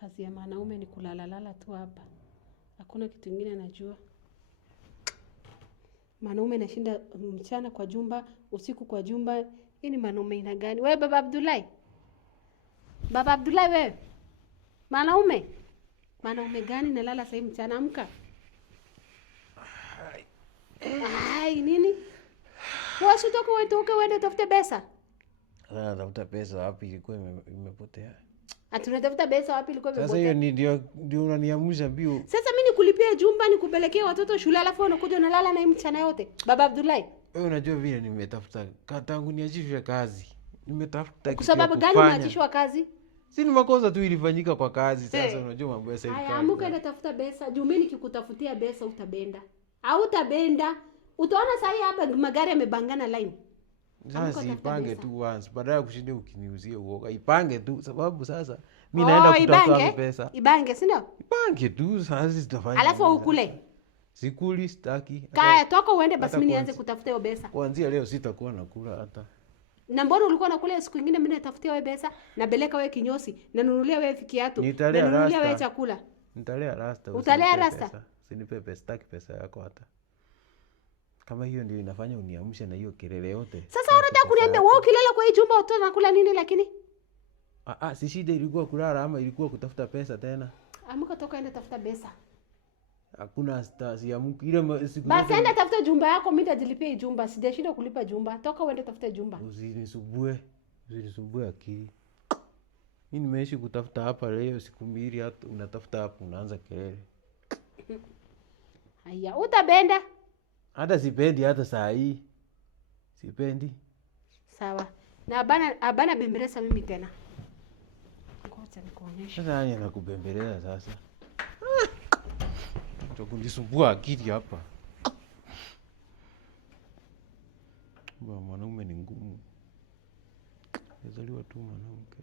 Kazi ya mwanaume ni kulala tu hapa. Hakuna kitu kingine anajua. Mwanaume anashinda mchana kwa jumba, usiku kwa jumba. Hii ni mwanaume aina gani? Wewe baba Abdullahi. Baba Abdullahi wewe. Mwanaume. Mwanaume gani nalala sasa mchana amka? Ai nini? Wewe usitoke uende tafute pesa. Tafuta pesa wapi ilikuwa imepotea. Tunatafuta pesa wapi ilikuwa imepotea. Sasa hiyo ni ndio unaniamusha mbio. Sasa mimi nikulipia jumba nikupelekea watoto shule alafu unakuja unalala na mchana yote. Baba Abdullahi. Wewe unajua vile nimetafuta tangu niachishwe kazi. Nimetafuta kwa sababu gani umeachishwa kazi? Si ni makosa tu ilifanyika kwa kazi sasa unajua mambo ya serikali. Haya amuka enda tafuta pesa. Juu mimi nikikutafutia pesa utabenda. Hautabenda. Utaona sasa hapa magari yamebangana line. Sasa ipange tu once badala ya kushinda ukiniuzia uoga. Ipange tu sababu sasa mimi naenda kutafuta pesa. Ipange si ndio? Ipange tu sasa sitafanya. Alafu ukule. Sikuli sitaki. Kaya toka uende basi mimi nianze kutafuta hiyo pesa. Kuanzia leo sitakuwa nakula hata. Na mbona ulikuwa nakula siku nyingine mimi natafutia wewe pesa, napeleka wewe kinyosi, nanunulia wewe kiatu, nanunulia wewe chakula. Nitalea rasta. Utalea rasta? Usinipe pesa, sitaki pesa yako hata. Kama hiyo ndio inafanya uniamshe na hiyo kelele yote. Sasa unataka kuniambia wewe ukilala kwa hii jumba utaona nakula nini lakini? Si shida ilikuwa kulala ama ilikuwa kutafuta pesa tena? Amuka toka enda tafuta pesa. Hakuna stasi ya Mungu ile siku. Basi enda tafuta jumba yako, mimi nitajilipia hii jumba. Sijashinda kulipa jumba. Toka uende tafuta jumba. Usinisumbue akili. Mimi nimeishi kutafuta hapa leo siku mbili hata unatafuta hapo unaanza kelele. Haya, utabenda? Hata sipendi hata saa hii. Sipendi. Sawa. Na abana bembeleza mimi tena. Ngoja nikuonyeshe. Sasa nani anakubembeleza sasa? Kunisumbua akili hapa. Mwanaume ni ngumu. Nizaliwa tu mwanamke.